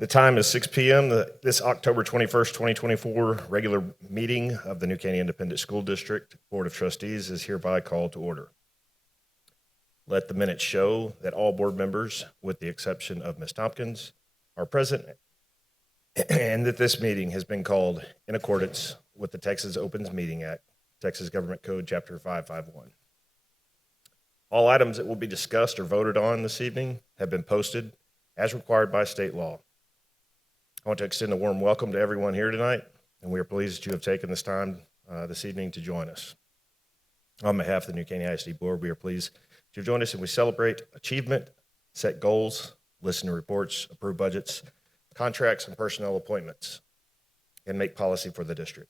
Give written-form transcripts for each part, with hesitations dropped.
The time is 6 p.m. This October 21st, 2024 regular meeting of the New Caney Independent School District Board of Trustees is hereby called to order. Let the minutes show that all board members, with the exception of Ms. Tompkins, are present and that this meeting has been called in accordance with the Texas Opens Meeting Act, Texas Government Code Chapter 551. All items that will be discussed or voted on this evening have been posted as required by state law. I want to extend a warm welcome to everyone here tonight, and we are pleased that you have taken this time this evening to join us. On behalf of the New Caney ISD Board, we are pleased to join us, and we celebrate achievement, set goals, listen to reports, approve budgets, contracts, and personnel appointments, and make policy for the district.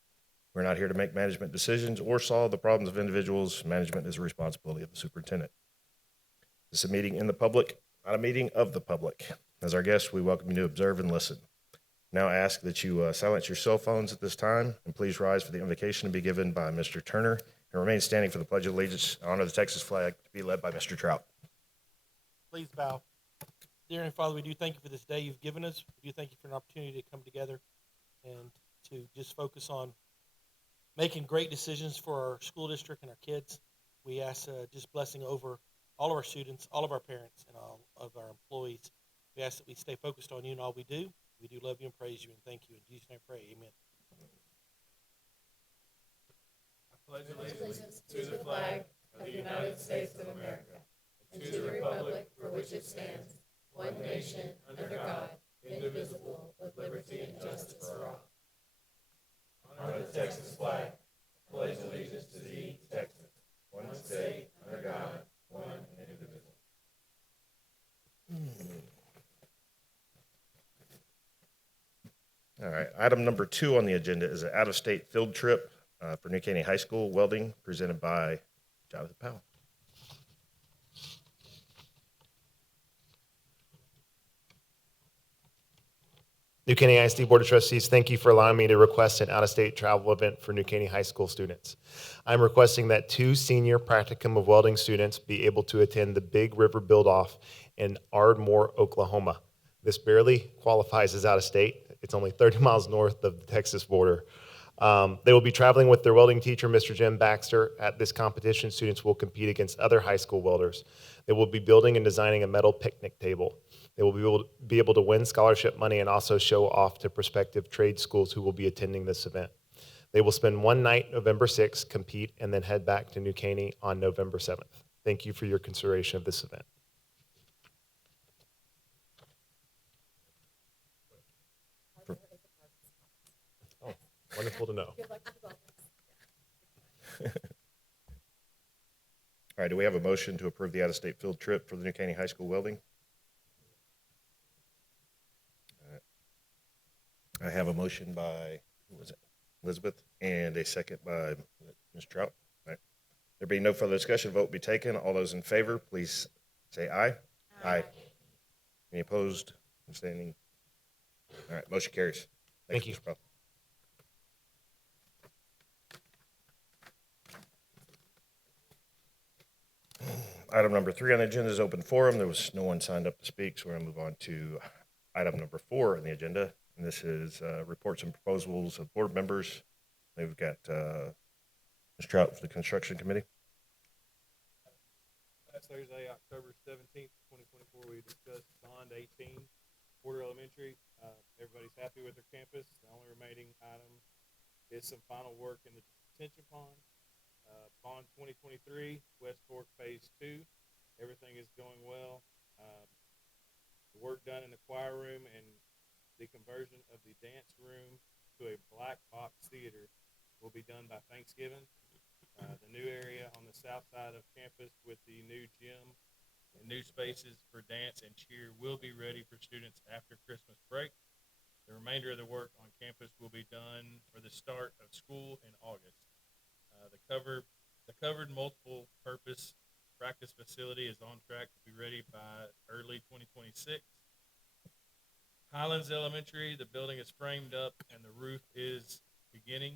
We're not here to make management decisions or solve the problems of individuals. Management is a responsibility of the superintendent. This is a meeting in the public, not a meeting of the public. As our guests, we welcome you to observe and listen. Now ask that you silence your cell phones at this time, and please rise for the invocation to be given by Mr. Turner, and remain standing for the Pledge of Allegiance. Honor the Texas flag to be led by Mr. Trout. Please bow. Dear Heavenly Father, we do thank you for this day you've given us. We do thank you for an opportunity to come together and to just focus on making great decisions for our school district and our kids. We ask just blessing over all of our students, all of our parents, and all of our employees. We ask that we stay focused on you in all we do. We do love you and praise you and thank you. In Jesus' name I pray, amen. I pledge allegiance to the flag of the United States of America and to the republic for which it stands, one nation, under God, indivisible, with liberty and justice for all. Honor the Texas flag. I pledge allegiance to thee, Texas, one state, under God, one and indivisible. All right, item number 2 on the agenda is an out-of-state field trip for New Caney High School welding, presented by Jonathan Powell. New Caney ISD Board of Trustees, thank you for allowing me to request an out-of-state travel event for New Caney High School students. I'm requesting that 2 senior practicum of welding students be able to attend the Big River Build-Off in Ardmore, Oklahoma. This barely qualifies as out-of-state. It's only 30 miles north of the Texas border. They will be traveling with their welding teacher, Mr. Jim Baxter. At this competition, students will compete against other high school welders. They will be building and designing a metal picnic table. They will be able to win scholarship money and also show off to prospective trade schools who will be attending this event. They will spend one night, November 6th, compete, and then head back to New Caney on November 7th. Thank you for your consideration of this event. Oh, wonderful to know. All right, do we have a motion to approve the out-of-state field trip for the New Caney High School welding? I have a motion by, who was it, Elizabeth, and a second by Ms. Trout. All right. There being no further discussion, vote be taken. All those in favor, please say aye. Aye. Any opposed? Abstaining? All right, motion carries. Thank you. Mr. Powell. Item number 3 on the agenda is open forum. There was no one signed up to speak, so we're going to move on to item number 4 on the agenda. And this is reports and proposals of board members. We've got Ms. Trout for the construction committee. Last Thursday, October 17th, 2024, we discussed Bond 18, Porter Elementary. Everybody's happy with their campus. The only remaining item is some final work in the detention pond. Bond 2023, West Fork Phase 2. Everything is going well. The work done in the choir room and the conversion of the dance room to a black box theater will be done by Thanksgiving. The new area on the south side of campus with the new gym and new spaces for dance and cheer will be ready for students after Christmas break. The remainder of the work on campus will be done for the start of school in August. The covered multiple purpose practice facility is on track to be ready by early 2026. Highlands Elementary, the building is framed up and the roof is beginning.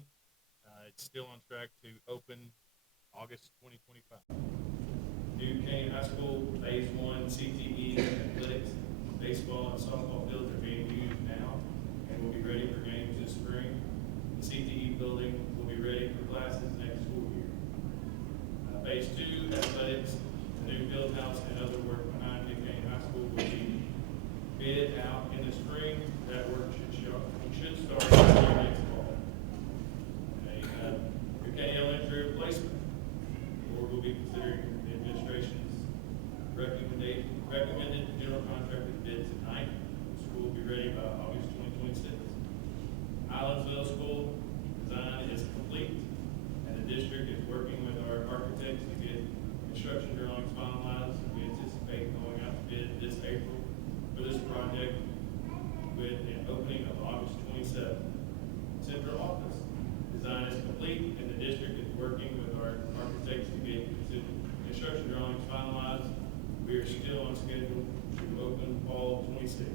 It's still on track to open August 2025. New Caney High School Phase 1 CTE athletics, baseball and softball fields are being used will be ready for games this spring. The CTE building will be ready for classes next school year. Phase 2, athletics, the new field house, and other work behind New Caney High School will be bid out in the spring. That work should start next fall. New Caney Elementary replacement. The board will be considering the administration's recommended general contractor bid tonight. The school will be ready by August 2026. Islandsville School design is complete, and the district is working with our architects to get construction drawings finalized. We anticipate going out to bid this April for this project with an opening of August 27th. Central office design is complete, and the district is working with our architects to get construction drawings finalized. We are still on schedule to open fall 26.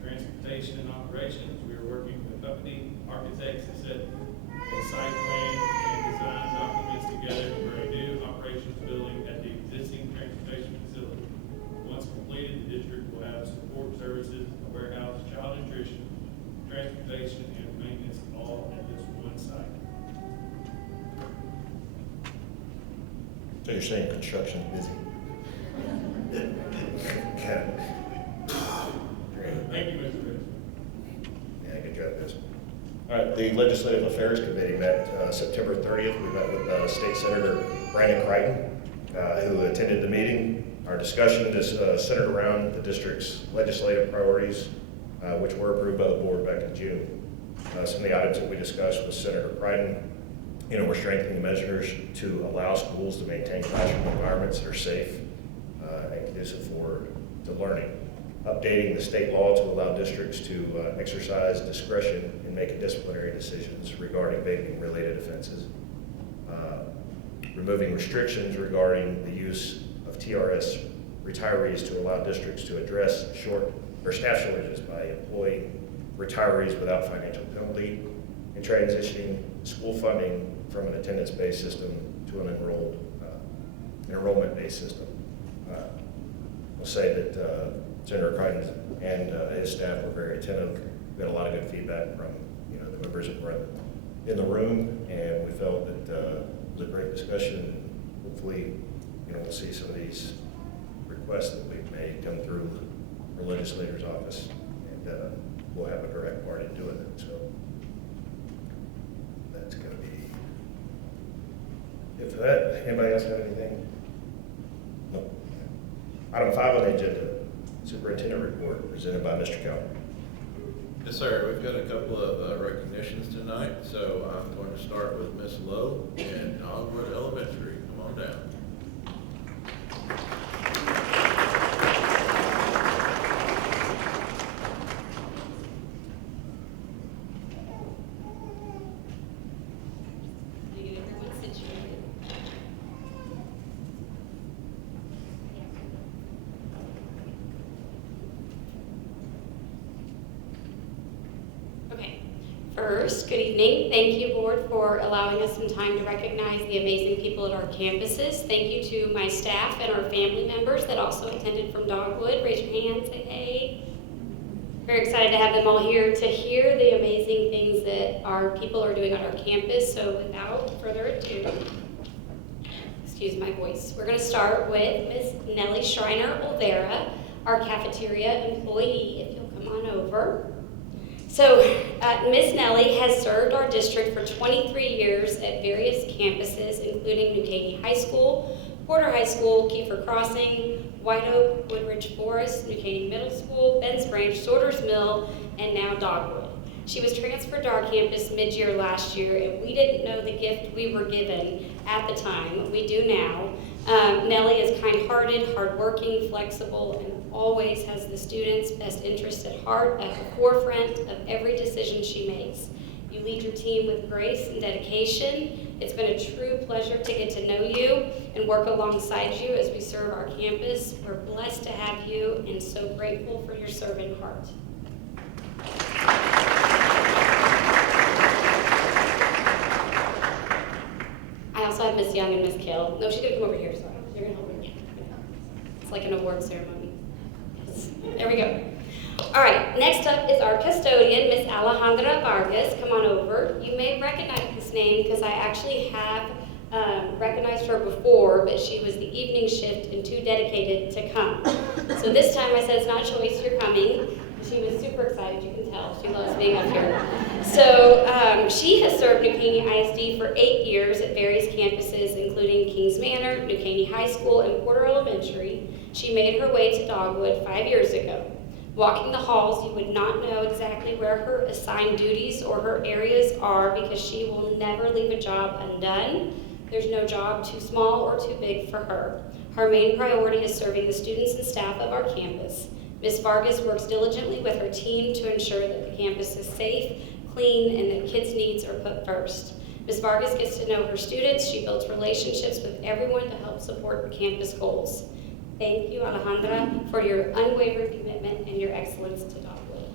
Transportation and operations, we are working with company architects to set a site plan and design documents together for a new operations building at the existing transportation facility. Once completed, the district will have support services, a warehouse, child nutrition, transportation, and maintenance all at this one site. So you're saying construction busy? Okay. Great. Thank you, Mr. President. Yeah, good job, guys. All right, the Legislative Affairs Committee met September 30th. We met with State Senator Brandon Crippen, who attended the meeting. Our discussion is centered around the district's legislative priorities, which were approved by the board back in June. Some of the items that we discussed with Senator Crippen, we're strengthening measures to allow schools to maintain classroom environments that are safe and conducive to learning. Updating the state law to allow districts to exercise discretion in making disciplinary decisions regarding vaping-related offenses. Removing restrictions regarding the use of TRS retirees to allow districts to address staff shortages by employing retirees without financial penalty, and transitioning school funding from an attendance-based system to an enrollment-based system. I'll say that Senator Crippen and his staff were very attentive. We had a lot of good feedback from the members that were in the room, and we felt that it was a great discussion. Hopefully, we'll see some of these requests that we've made come through our legislator's office, and we'll have a direct part in doing it. So that's going to be it for that. Anybody else have anything? No. Item 5 on the agenda, Superintendent Report, presented by Mr. Calvin. Yes, sir. We've got a couple of recognitions tonight. So I'm going to start with Miss Lowe in Dogwood Elementary. Come on down. First, good evening. Thank you, board, for allowing us some time to recognize the amazing people at our campuses. Thank you to my staff and our family members that also attended from Dogwood. Raise your hand, say hey. Very excited to have them all here to hear the amazing things that our people are doing on our campus. So without further ado, excuse my voice, we're going to start with Miss Nellie Schreiner Olvera, our cafeteria employee, if you'll come on over. So Ms. Nellie has served our district for 23 years at various campuses, including New Caney High School, Porter High School, Kiefer Crossing, White Oak, Woodridge Forest, New Caney Middle School, Ben's Branch, Sorters Mill, and now Dogwood. She was transferred to our campus mid-year last year, and we didn't know the gift we were given at the time. We do now. Nellie is kind-hearted, hardworking, flexible, and always has the students' best interests at heart at the forefront of every decision she makes. You lead your team with grace and dedication. It's been a true pleasure to get to know you and work alongside you as we serve our campus. We're blessed to have you and so grateful for your serving heart. I also have Miss Young and Miss Kill. No, she's gonna come over here, so you're gonna help me. It's like an award ceremony. Yes. There we go. All right, next up is our custodian, Miss Alejandra Vargas. Come on over. You may recognize this name because I actually have recognized her before, but she was the evening shift and too dedicated to come. So this time I said, it's not a choice, you're coming. She was super excited, you can tell. She loves being up here. So she has served New Caney ISD for 8 years at various campuses, including Kings Manor, New Caney High School, and Porter Elementary. She made her way to Dogwood 5 years ago. Walking the halls, you would not know exactly where her assigned duties or her areas are because she will never leave a job undone. There's no job too small or too big for her. Her main priority is serving the students and staff of our campus. Ms. Vargas works diligently with her team to ensure that the campus is safe, clean, and that kids' needs are put first. Ms. Vargas gets to know her students. She builds relationships with everyone to help support the campus goals. Thank you, Alejandra, for your unwavering commitment and your excellence to Dogwood.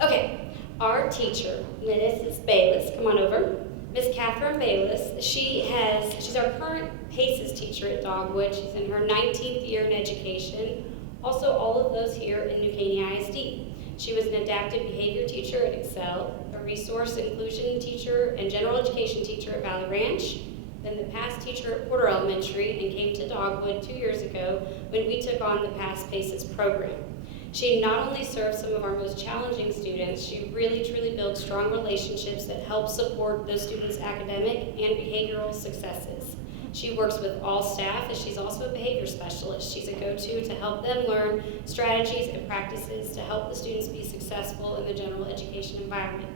Okay, our teacher, Mrs. Bayless, come on over. Miss Catherine Bayless, she's our current PACES teacher at Dogwood. She's in her 19th year in education. Also, all of those here in New Caney ISD. She was an adaptive behavior teacher at Excel, a resource inclusion teacher and general education teacher at Valley Ranch, then the PASS teacher at Porter Elementary, and came to Dogwood 2 years ago when we took on the PASS PACES program. She not only serves some of our most challenging students, she really truly builds strong relationships that help support those students' academic and behavioral successes. She works with all staff, as she's also a behavior specialist. She's a go-to to help them learn strategies and practices to help the students be successful in the general education environment.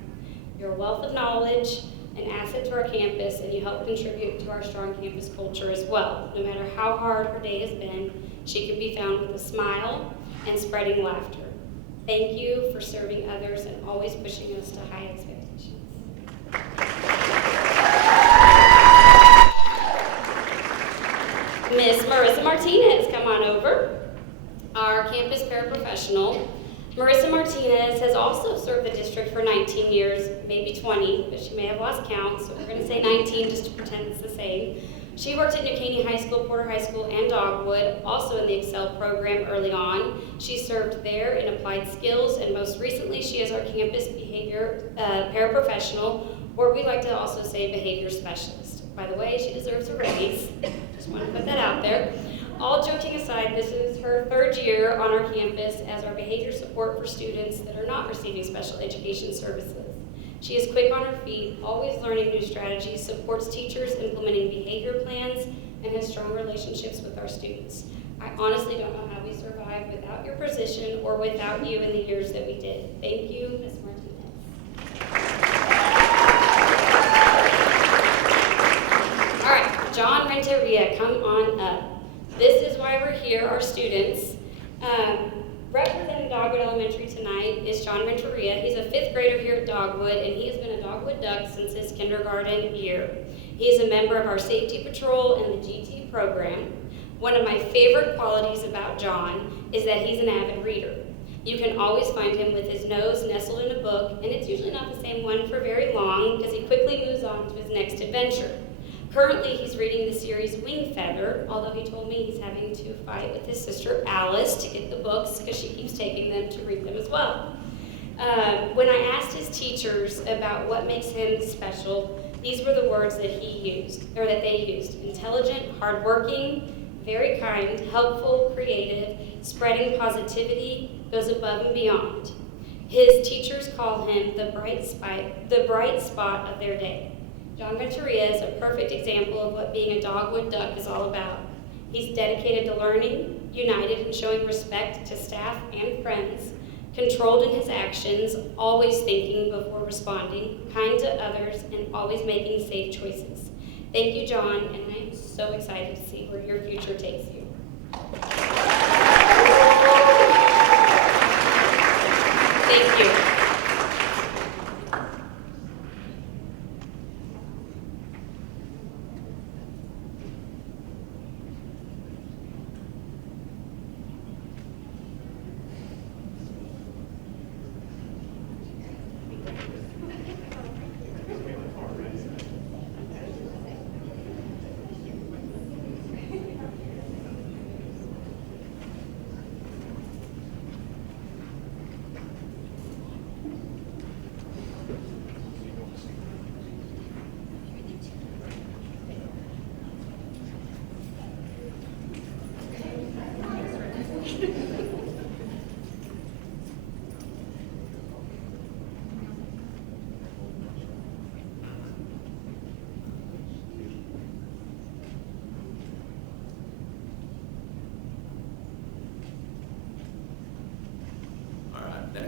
You're a wealth of knowledge, an asset to our campus, and you help contribute to our strong campus culture as well. No matter how hard her day has been, she can be found with a smile and spreading laughter. Thank you for serving others and always pushing us to high expectations. Miss Marissa Martinez, come on over. Our campus paraprofessional. Marissa Martinez has also served the district for 19 years, maybe 20, but she may have lost count, so we're gonna say 19 just to pretend it's the same. She worked at New Caney High School, Porter High School, and Dogwood, also in the Excel program early on. She served there in applied skills, and most recently she is our campus behavior paraprofessional, or we like to also say behavior specialist. By the way, she deserves a raise. Just want to put that out there. All joking aside, this is her 3rd year on our campus as our behavior support for students that are not receiving special education services. She is quick on her feet, always learning new strategies, supports teachers implementing behavior plans, and has strong relationships with our students. I honestly don't know how we survived without your position or without you in the years that we did. Thank you, Ms. Martinez. All right, John Renteria, come on up. This is why we're here, our students. Representing Dogwood Elementary tonight is John Renteria. He's a 5th grader here at Dogwood, and he has been a Dogwood Duck since his kindergarten year. He is a member of our safety patrol and the GT program. One of my favorite qualities about John is that he's an avid reader. You can always find him with his nose nestled in a book, and it's usually not the same one for very long because he quickly moves on to his next adventure. Currently, he's reading the series Wing Feather, although he told me he's having to fight with his sister Alice to get the books because she keeps taking them to read them as well. When I asked his teachers about what makes him special, these were the words that they used. Intelligent, hardworking, very kind, helpful, creative, spreading positivity, goes above and beyond. His teachers call him the bright spot of their day. John Renteria is a perfect example of what being a Dogwood Duck is all about. He's dedicated to learning, united in showing respect to staff and friends, controlled in his actions, always thinking before responding, kind to others, and always making safe choices. Thank you, John, and I'm so excited to see where your future takes you. Thank you.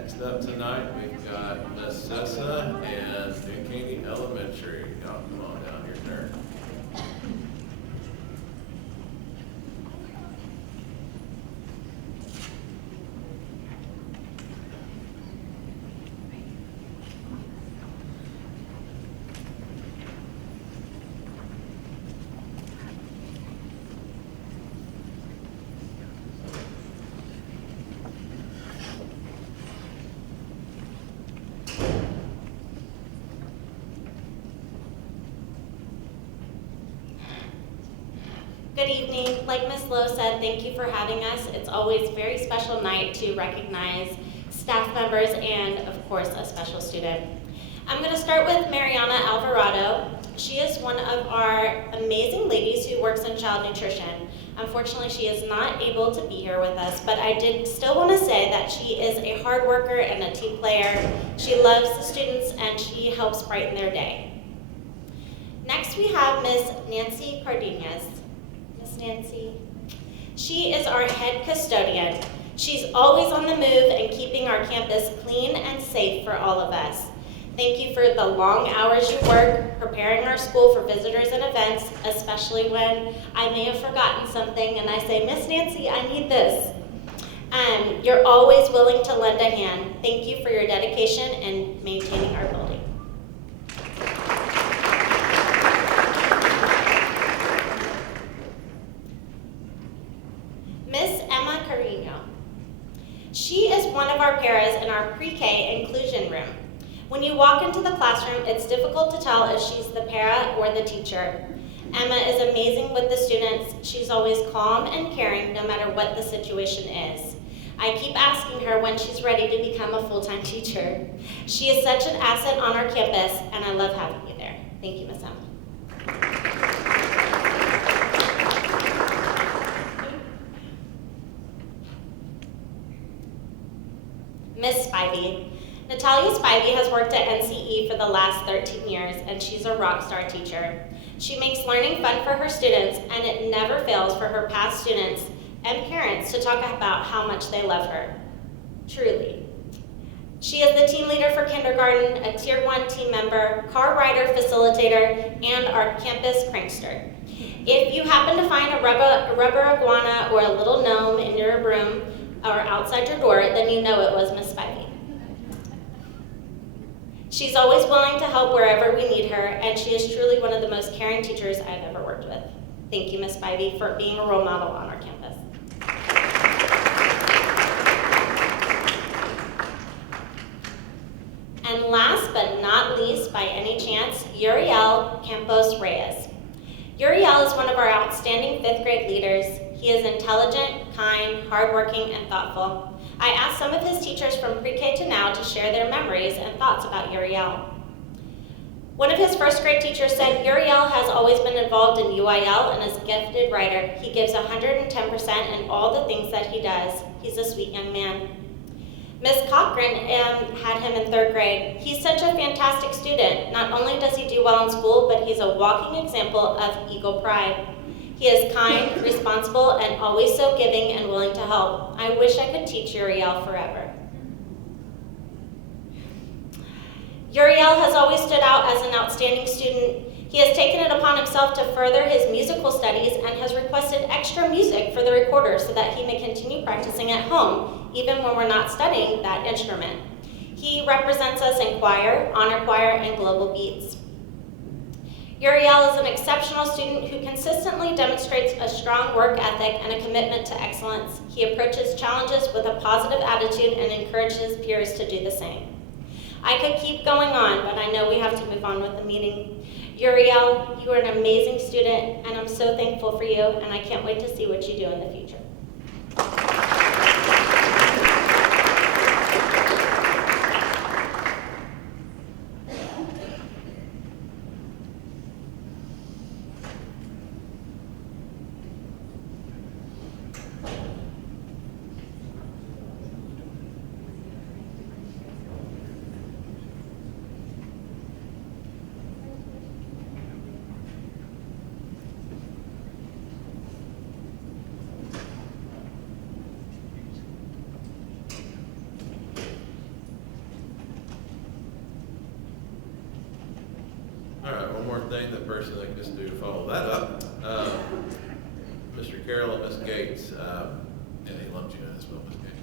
Next up tonight, we've got Miss Sessa and New Caney Elementary. Y'all come on down, your turn. Good evening. Like Ms. Lowe said, thank you for having us. It's always a very special night to recognize staff members and, of course, a special student. I'm going to start with Mariana Alvarado. She is one of our amazing ladies who works in child nutrition. Unfortunately, she is not able to be here with us, but I did still want to say that she is a hard worker and a team player. She loves the students and she helps brighten their day. Next, we have Ms. Nancy Cardenas. Nancy. She is our head custodian. She's always on the move and keeping our campus clean and safe for all of us. Thank you for the long hours you work preparing our school for visitors and events, especially when I may have forgotten something and I say, Miss Nancy, I need this. You're always willing to lend a hand. Thank you for your dedication in maintaining our building. Miss Emma Carino. She is one of our paras in our pre-K inclusion room. When you walk into the classroom, it's difficult to tell if she's the para or the teacher. Emma is amazing with the students. She's always calm and caring no matter what the situation is. I keep asking her when she's ready to become a full-time teacher. She is such an asset on our campus, and I love having you there. Thank you, Miss Emma. Miss Spivey. Natalia Spivey has worked at NCE for the last 13 years, and she's a rock star teacher. She makes learning fun for her students, and it never fails for her past students and parents to talk about how much they love her. Truly. She is the team leader for kindergarten, a Tier 1 team member, car rider facilitator, and our campus prankster. If you happen to find a rubber iguana or a little gnome in your room or outside your door, then you know it was Miss Spivey. She's always willing to help wherever we need her, and she is truly one of the most caring teachers I've ever worked with. Thank you, Miss Spivey, for being a role model on our campus. And last but not least, by any chance, Uriel Campos Reyes. Uriel is one of our outstanding 5th grade leaders. He is intelligent, kind, hardworking, and thoughtful. I asked some of his teachers from pre-K to now to share their memories and thoughts about Uriel. One of his 1st grade teachers said, Uriel has always been involved in UIL and is a gifted writer. He gives 110% in all the things that he does. He's a sweet young man. Miss Cochran had him in 3rd grade. He's such a fantastic student. Not only does he do well in school, but he's a walking example of Eagle pride. He is kind, responsible, and always so giving and willing to help. I wish I could teach Uriel forever. Uriel has always stood out as an outstanding student. He has taken it upon himself to further his musical studies and has requested extra music for the recorder so that he may continue practicing at home, even when we're not studying that instrument. He represents us in choir, honor choir, and global beats. Uriel is an exceptional student who consistently demonstrates a strong work ethic and a commitment to excellence. He approaches challenges with a positive attitude and encourages peers to do the same. I could keep going on, but I know we have to move on with the meeting. Uriel, you are an amazing student, and I'm so thankful for you, and I can't wait to see what you do in the future. more thing, the person that gets to follow that up, Mr. Carroll and Ms. Gates, and he lumped you in as well, Ms. Gates.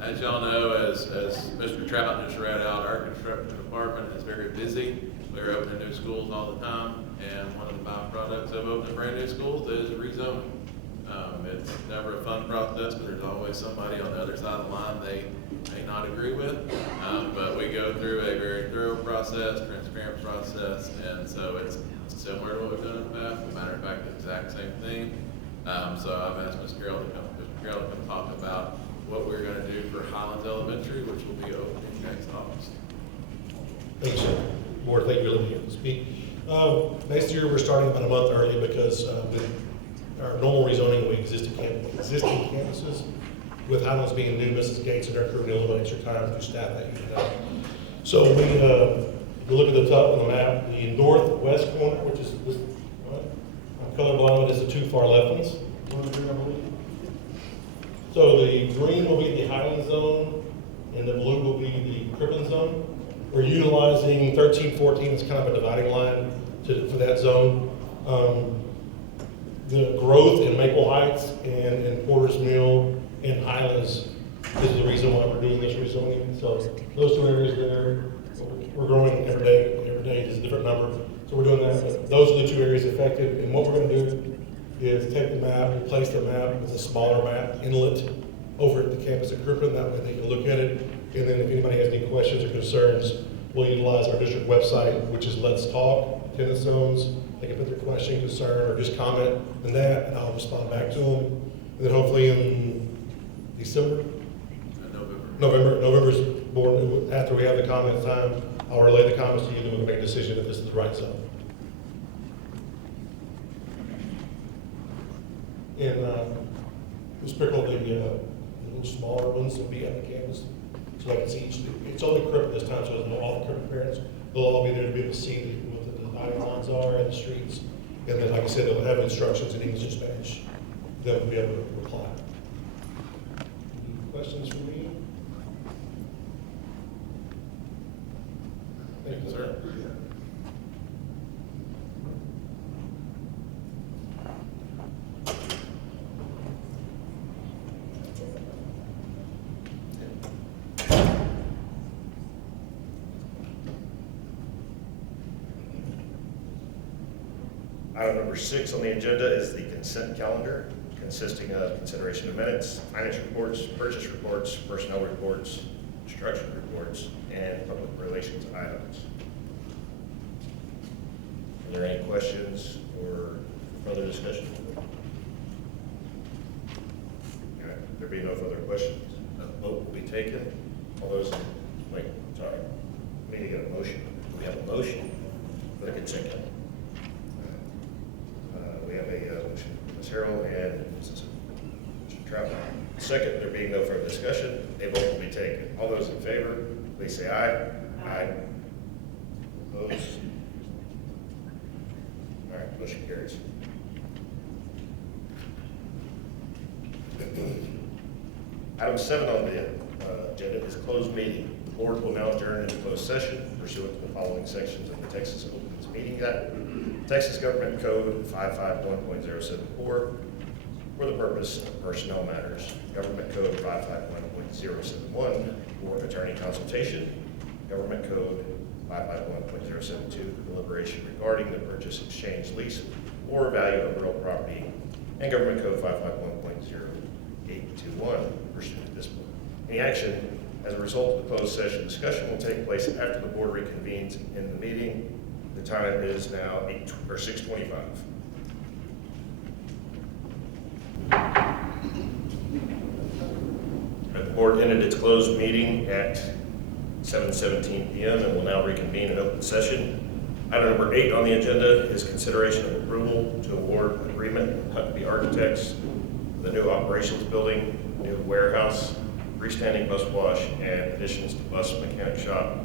As y'all know, as Mr. Trout just read out, our construction department is very busy. We're opening new schools all the time, and one of the byproducts of opening brand new schools is rezoning. It's never a fun process, but there's always somebody on the other side of the line they may not agree with. But we go through a very thorough process, transparent process, and so it's similar to what we've done in the past. As a matter of fact, the exact same thing. So I've asked Mr. Carroll to come talk about what we're going to do for Highlands Elementary, which will be opening next August. Thank you, sir. Board, thank you for letting me speak. Next year, we're starting about a month early because our normal rezoning of existing campuses, with Highlands being new, Mrs. Gates and her crew need a little extra time to staff that unit out. So we look at the top of the map, the northwest corner, which is this, I'm colorblind, is the two far left ones. I believe. So the green will be the Highlands zone, and the blue will be the Crippen zone. We're utilizing 1314 as kind of a dividing line for that zone. The growth in Maple Heights and in Porter's Mill and Highlands is the reason why we're doing this rezoning. So those two areas there, we're growing every day is a different number. So we're doing that. But those are the two areas affected. And what we're going to do is take the map, replace the map with a smaller map inlet over at the campus at Crippen. That way they can look at it. And then if anybody has any questions or concerns, we'll utilize our district website, which is Let's Talk, attendance zones. They can put their question, concern, or just comment on that, and I'll respond back to them. And then hopefully in December? November's board, after we have the comment time, I'll relay the comments to you, and then we'll make a decision if this is the right zone. And we sprinkled the little smaller ones will be on the campus, so I can see each. It's only Crippen this time, so there's no all the Crippen parents. They'll all be there to be able to see what the dividing lines are and the streets. And then, like I said, they'll have instructions in English and Spanish. They'll be able to reply. Any questions for me? Thank you, sir. Item number 6 on the agenda is the consent calendar, consisting of consideration of minutes, finance reports, purchase reports, personnel reports, construction reports, and public relations items. Are there any questions or further discussion? All right, there being no further questions, a vote will be taken. All those, we need to get a motion. We have a motion for the consent calendar. We have a motion from Ms. Harrell and Mr. Trout. Second, there being no further discussion, a vote will be taken. All those in favor, please say aye. Aye. Opposed? All right, motion carries. Item 7 on the agenda is closed meeting. The board will now adjourn into closed session pursuant to the following sections of the Texas Opens Meeting Act, Texas Government Code 551.074, for the purpose of personnel matters, Government Code 551.071 for attorney consultation, Government Code 551.072 deliberation regarding the purchase, exchange, lease, or value of real property, and Government Code 551.0821 pursuant to this board. Any action as a result of the closed session discussion will take place after the board reconvenes in the meeting. The time is now 6:25. The board ended its closed meeting at 7:17 p.m. and will now reconvene in open session. Item number 8 on the agenda is consideration of approval to award agreement with Huckabee Architects for the new operations building, new warehouse, freestanding bus wash, and additions to bus mechanic shop,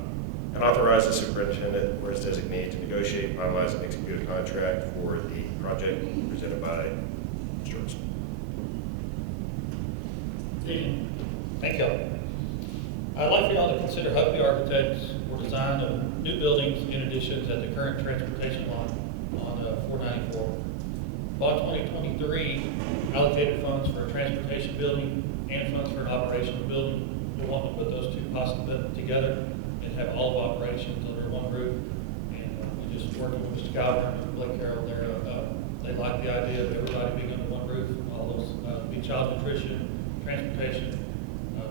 and authorize the superintendent or his designee to negotiate, finalize, and execute a contract for the project presented by Mr. Johnson. Thank you. I'd like for y'all to consider Huckabee Architects for design of new buildings in additions at the current transportation line on 494. Bond 2023 allocated funds for a transportation building and funds for an operational building. We want to put those two possibly together and have all of operations under one roof. And we just working with Mr. Calvin and Blake Carroll there. They like the idea of everybody being under one roof. All those be child nutrition, transportation,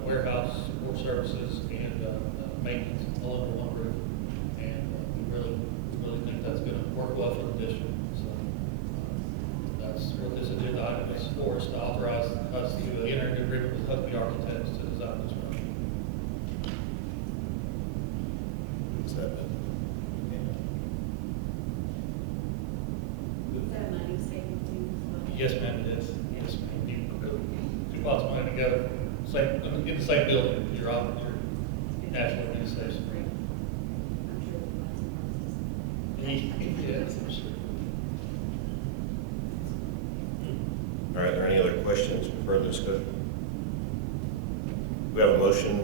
warehouse, support services, and maintenance all under one roof. And we really think that's going to work well for the district. So that's what this agenda item is for, is to authorize us to enter into agreement with Huckabee Architects to design this project. Is that it? Is that a money saving too? Yes, ma'am, it is. Yes, ma'am. Two pots of money together, same, in the same building, your national organization. I'm sure the money's process. Yes, for sure. All right, are there any other questions or further discussion? We have a motion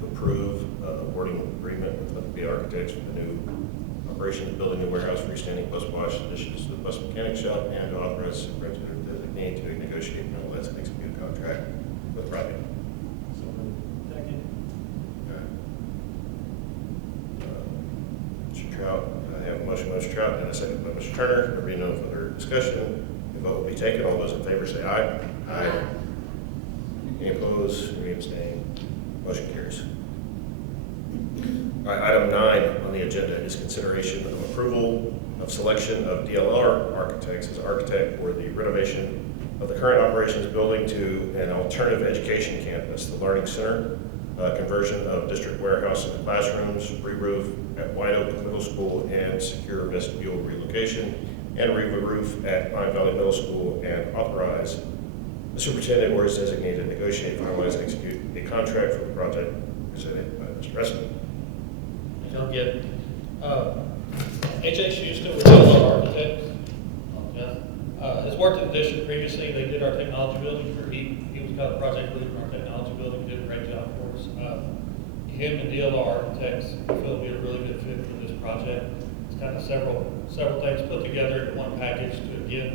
to approve awarding agreement with Huckabee Architects for the new operations building and warehouse freestanding bus wash additions to the bus mechanic shop, and to authorize the superintendent designate to negotiate and let's execute a contract with project. Second. Mr. Trout, I have a motion by Mr. Trout and a second by Mr. Turner. There being no further discussion, the vote will be taken. All those in favor say aye. Aye. Any opposed? Any abstain? Motion carries. All right, item 9 on the agenda is consideration of approval of selection of DLR Architects as architect for the renovation of the current operations building to an alternative education campus, the Learning Center, conversion of district warehouse into classrooms, re-roof at White Oak Middle School and secure vestibule relocation, and re-roof at Pine Valley Middle School, and authorize the superintendent or his designated to negotiate, finalize, and execute a contract for the project presented by Mr. Preston. I'll get H.H. Houston with DLR Architects. Has worked in the district previously. They did our technology building. He was kind of project lead in our technology building. Did a great job for us. Him and DLR Architects feel will be a really good fit for this project. It's kind of several things put together in one package to again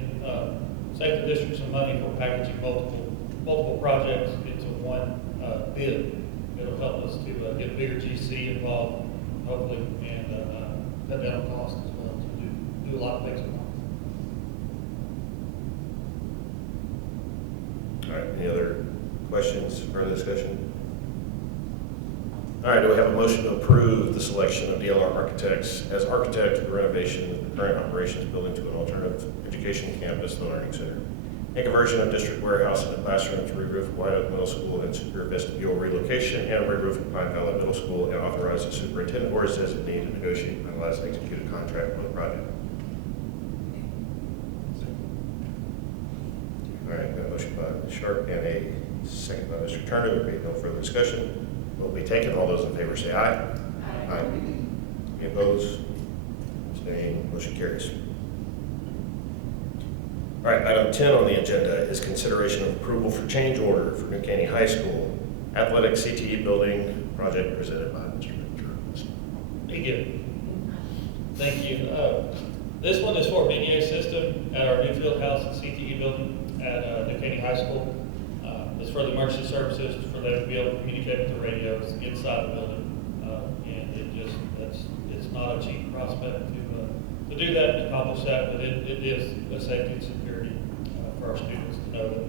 save the district some money for packaging multiple projects into one bid. It'll help us to get a bigger GC involved, hopefully, and cut down on costs as well to do a lot of things at once. All right, any other questions, further discussion? All right, do we have a motion to approve the selection of DLR Architects as architect of the renovation of the current operations building to an alternative education campus, the Learning Center, and conversion of district warehouse into classrooms, re-roof at White Oak Middle School and secure vestibule relocation, and re-roof at Pine Valley Middle School, and authorize the superintendent or his designee to negotiate, finalize, and execute a contract for the project? All right, got a motion by Ms. Sharp and a second by Mr. Turner. There being no further discussion, will be taken. All those in favor say aye. Aye. Any opposed? Abstaining? Motion carries. All right, item 10 on the agenda is consideration of approval for change order for New Caney High School athletic CTE building project presented by Mr. Ventura. Thank you. Thank you. This one is for a BDA system at our new field house and CTE building at New Caney High School. It's for the emergency services, for them to be able to communicate with the radios inside the building. And it's not a cheap prospect to do that and accomplish that, but it is a safety and security for our students to know that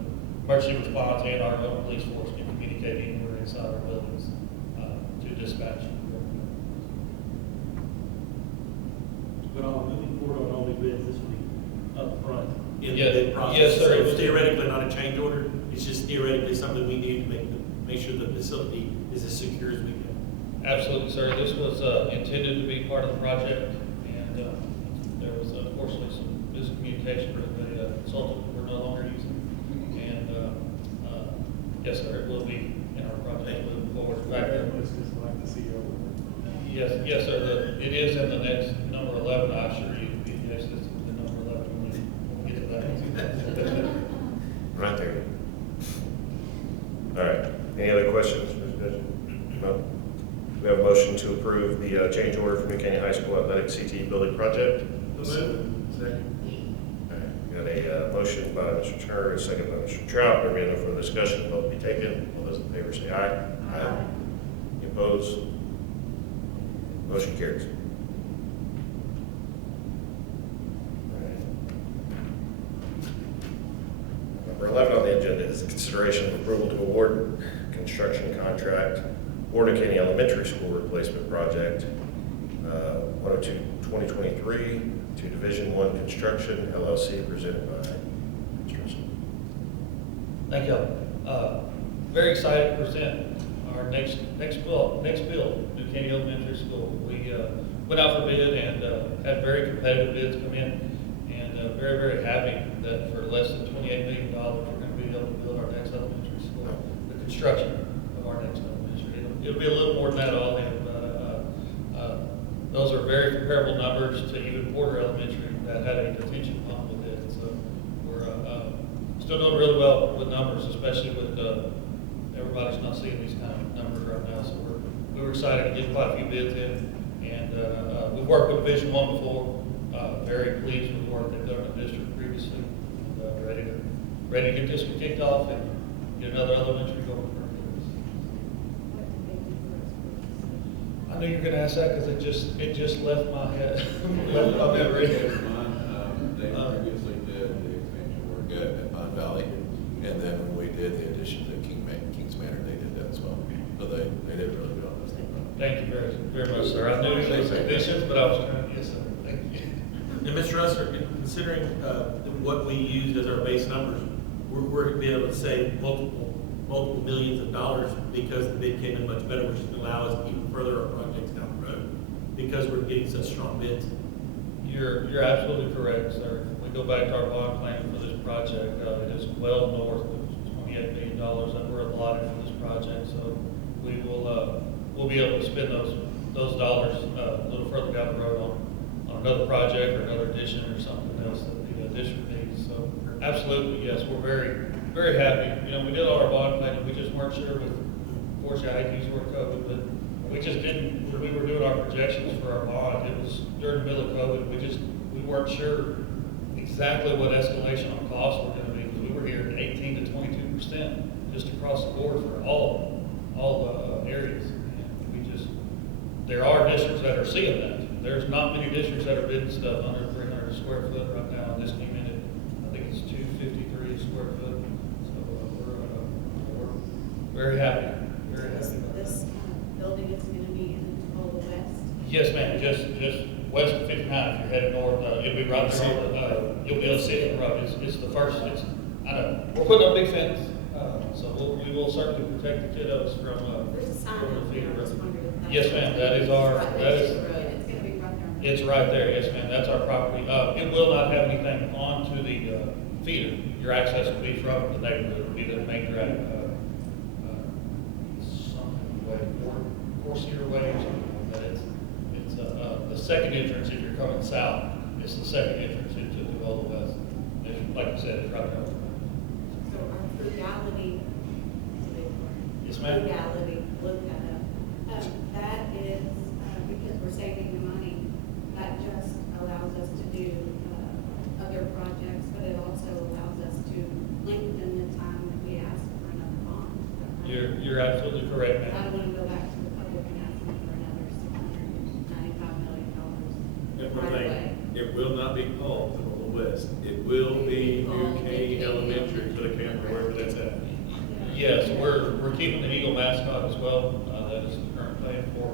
emergency response and our own police force can communicate anywhere inside our buildings to dispatch. But moving forward on all the bids, this will be up front in Yeah. the bid process. Yes, sir. So it's theoretically not a change order, it's just theoretically something we need to make sure the facility is as secure as we can. Absolutely, sir. This was intended to be part of the project, and there was unfortunately some miscommunication with the consultant that we're no longer using. And yes, sir, it will be in our project moving forward. In fact, yes, sir. It is in the next number 11. I assure you, the BPA system is the number 11 when we get to that. Right there. All right, any other questions? No? motion to approve the change order for New Caney High School Athletic CTE building project? Second. Got a motion by Mr. Turner, a second by Mr. Trout. There being no further discussion, vote be taken. All those in favor say aye. Aye. Any opposed? Motion carries. Number 11 on the agenda is the consideration of approval to award construction contract for New Caney Elementary School replacement project 102-2023 to Division I Construction LLC, presented by Mr. Russell. Thank you. Very excited to present our next build, New Caney Elementary School. We went out for bid and had very competitive bids come in, and very, very happy that for less than $28 million, we're going to be able to build our next elementary school, the construction of our next elementary. It'll be a little more than that all in, but those are very comparable numbers to even Porter Elementary that had a detention pond with it. So we're still doing really well with numbers, especially with everybody's not seeing these kind of numbers right now. So we were excited to get quite a few bids in, and we've worked with Division I before. Very pleased with the work they've done in the district previously. Ready to get this one kicked off and get another elementary going. I knew you were going to ask that because it just left my head. Left my memory. They previously did the expansion work at Pine Valley, and then when we did the addition to Kings Manor, they did that as well. So they did really good on this thing. Thank you very, very much, sir. I knew these additions, but I was trying to, yes, sir. Thank you. And Mr. Russer, considering what we used as our base numbers, we're going to be able to save multiple millions of dollars because the bid came in much better, which is going to allow us to even further our projects down the road because we're getting such strong bids. You're absolutely correct, sir. If we go back to our bond plan for this project, it is well north of $28 million that we're allotted for this project. So we will we'll be able to spend those dollars a little further down the road on another project or another addition or something else that the district needs. So absolutely, yes, we're very, very happy. You know, we did all our bond planning. We just weren't sure with, unfortunately, I hate to use the word COVID, but we just didn't, when we were doing our projections for our bond, it was during the middle of COVID, we weren't sure exactly what escalation on costs were going to be, because we were hearing 18 to 22% just across the board for all the areas. And there are districts that are seeing that. There's not many districts that are bidding stuff under 300 square foot right now, and this came in at, I think it's 253 a square foot. So we're very happy, very happy. This building is going to be in Tavola West. Yes, ma'am, just west of 59, if you're headed north, it'll be right there on the, you'll be able to see it from the road. It's the first, I know, we're putting up a big fence, so we will certainly protect the kiddos from There's a sign from up the there. feeder. I was wondering if that's. Yes, ma'am, that is our, Right that next is, to the road. It's going to be right there. on the- it's right there, yes, ma'am, that's our property. It will not have anything onto the feeder. Your access will be from the neighborhood, it'll be the main drag, something way, Corsair way or something like that. It's the second entrance if you're coming south. It's the second entrance into the Tavola West. Like I said, it's right there. So our frugality, it's a big word. Yes, ma'am. Frugality, look that up. That is, because we're saving the money, that just allows us to do other projects, but it also allows us to lengthen the time that we ask for another bond. You're absolutely correct, I ma'am. don't want to go back to the public and ask them for another $695 million And one right thing, away. it will not be called Tavola West. It will be New Caney Elementary for the camp, wherever that's at. Yes, we're keeping the Eagle mascot as well. That is the current plan for.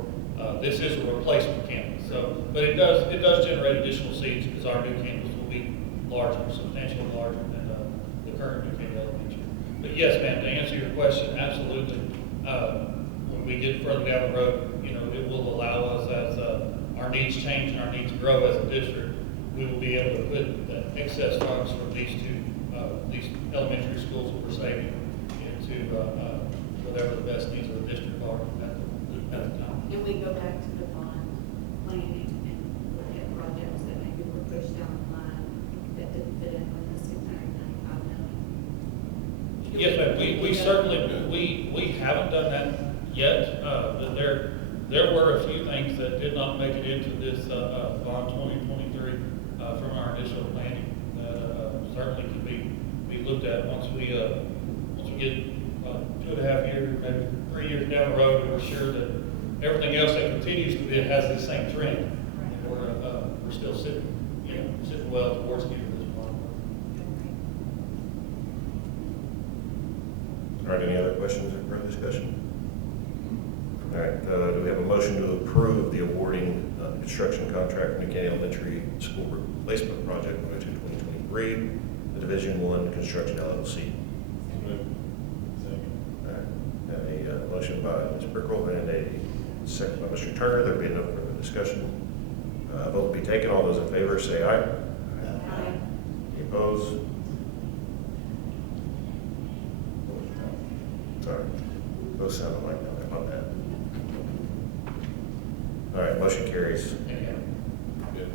This is a replacement campus, so, but it does generate additional seats because our new campus will be larger, substantially larger than the current New Caney Elementary. But yes, ma'am, to answer your question, absolutely. When we get further down the road, you know, it will allow us as our needs change and our needs grow as a district, we will be able to put the excess funds from these elementary schools that we're saving into whatever the best needs of the district are at the time. And we go back to the bond planning and look at projects that maybe were pushed down the line that didn't fit in with the $695 million. Yes, ma'am, we certainly, we haven't done that yet, but There were a few things that did not make it into this bond 2023 from our initial planning that certainly could be looked at once we get 2.5 years, maybe 3 years down the road, and we're sure that everything else that continues to be has the same trend. And we're still sitting well towards getting this bond. All right, any other questions or further discussion? All right, do we have a motion to approve the awarding of the construction contract for New Caney Elementary School Replacement Project 2023, the Division 1 Construction LLC? All right, have a motion by Ms. Brickell and a second by Mr. Turner. There will be no further discussion. Vote will be taken. All those in favor say aye. Aye. Any opposed? Sorry, those sounded like no. My bad. All right, motion carries. Good.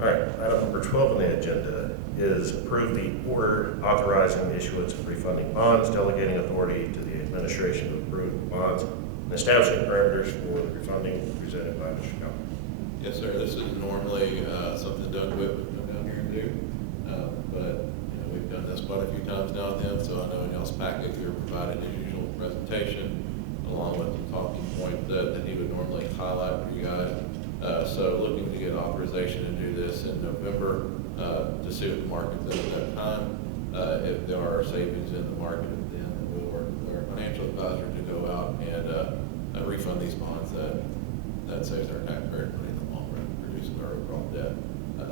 All right, item number 12 on the agenda is approve the order authorizing the issuance of refunding bonds, delegating authority to the administration to approve bonds, and establishing parameters for the refunding presented by Mr. Calvin. Yes, sir. This is normally something Dogwood would come down here and do, but we've done this quite a few times now and then, so I know in y'all's packet you're provided his usual presentation along with the talking point that he would normally highlight for you guys. So looking to get authorization to do this in November to see what the market's at that time. If there are savings in the market, then we'll work with our financial advisor to go out and refund these bonds that saves our taxpayers money in the long run, reduces our overall debt.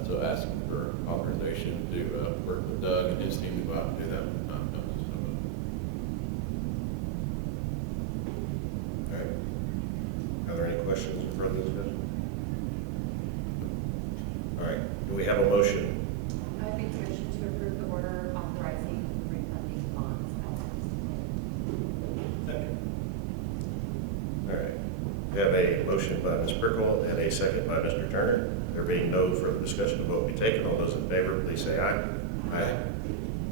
So asking for authorization to work with Doug and his team to go out and do that when the time comes. All right. Are there any questions or further discussion? All right, do we have a motion? I make a motion to approve the order authorizing refunding bonds. Second. All right, we have a motion by Ms. Brickell and a second by Mr. Turner. There being no further discussion, the vote will be taken. All those in favor, please say aye. Aye.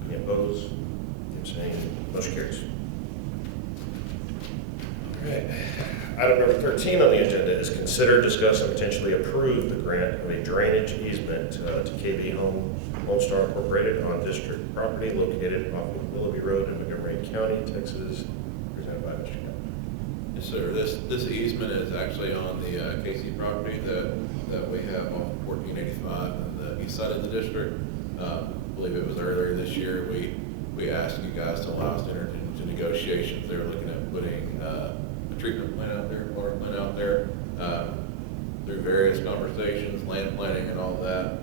Any opposed? Abstaining? Motion carries. All right. Item number 13 on the agenda is consider, discuss, and potentially approve the grant of a drainage easement to KB Lone Star Incorporated on district property located off of Willoughby Road in Montgomery County, Texas, presented by Mr. Campbell. Yes, sir. This easement is actually on the Casey property that we have on 1485 on the east side of the district. I believe it was earlier this year, we asked you guys to allow us to enter into negotiations. They were looking at putting a treatment plant out there, water plant out there, through various conversations, land planning and all that.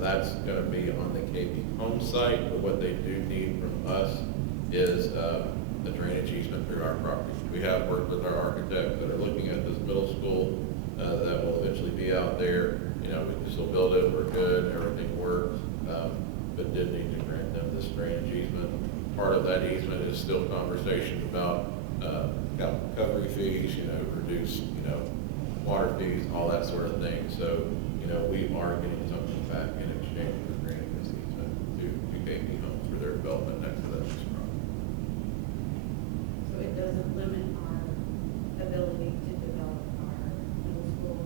That's going to be on the KB home site, but what they do need from us is the drainage easement through our property. We have worked with our architects that are looking at this middle school that will eventually be out there. We can still build it, we're good, everything works, but did need to grant them this drainage easement. Part of that easement is still conversations about recovery fees, reduce, water fees, all that sort of thing. So, we are getting something back in exchange for granting this easement to KB Homes for their development next to that piece of property. So it doesn't limit our ability to develop our middle school.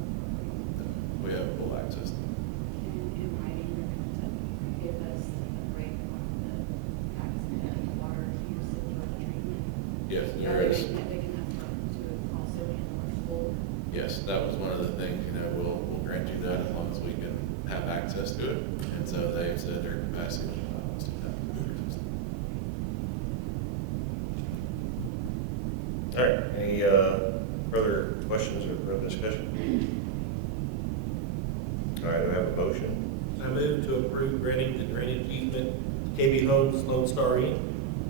We have full access to it. And in writing, they're going to give us a break on the tax and water usage or treatment. Yes, Are there they is. making it big enough to also handle our school? Yes, that was one of the things, we'll grant you that as long as we can have access to it. And so they've said their capacity will allow us to have it. All right, any further questions or further discussion? All right, do I have a motion? I move to approve granting the drainage easement to KB Homes Lone Star Inc.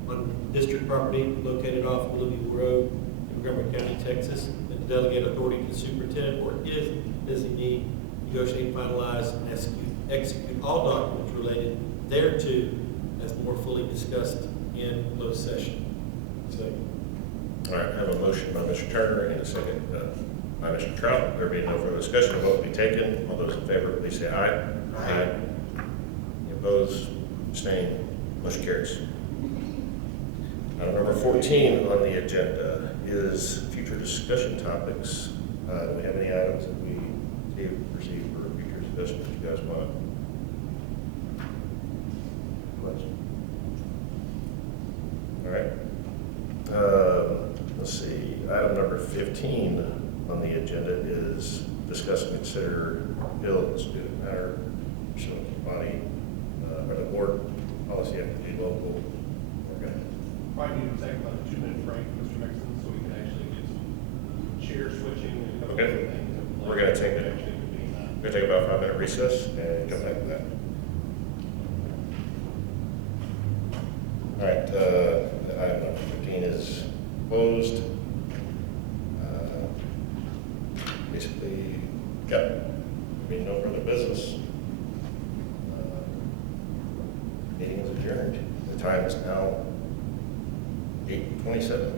on district property located off Willoughby Road in Montgomery County, Texas, and to delegate authority to the superintendent or his designee, negotiate, finalize, and execute all documents related thereto as more fully discussed in closed session. All right, I have a motion by Mr. Turner and a second by Mr. Trout. There being no further discussion, a vote will be taken. All those in favor, please say aye. Aye. Any opposed? Abstained? Motion carries. Item number 14 on the agenda is future discussion topics. Do we have any items that we receive for future discussion that you guys want? Questions? All right. Let's see, item number 15 on the agenda is discuss and consider bill and student matter, pursuant to body, or the board policy have to be local. Probably need to take about a 2-minute break, Mr. Mixon, so we can actually get some chair switching and a couple Okay. other things. in place. We're gonna take We're gonna take about a 5-minute recess and come back to that. All right, item number 15 is closed. Basically, being no further business. Meeting is adjourned. The time is now 8:27.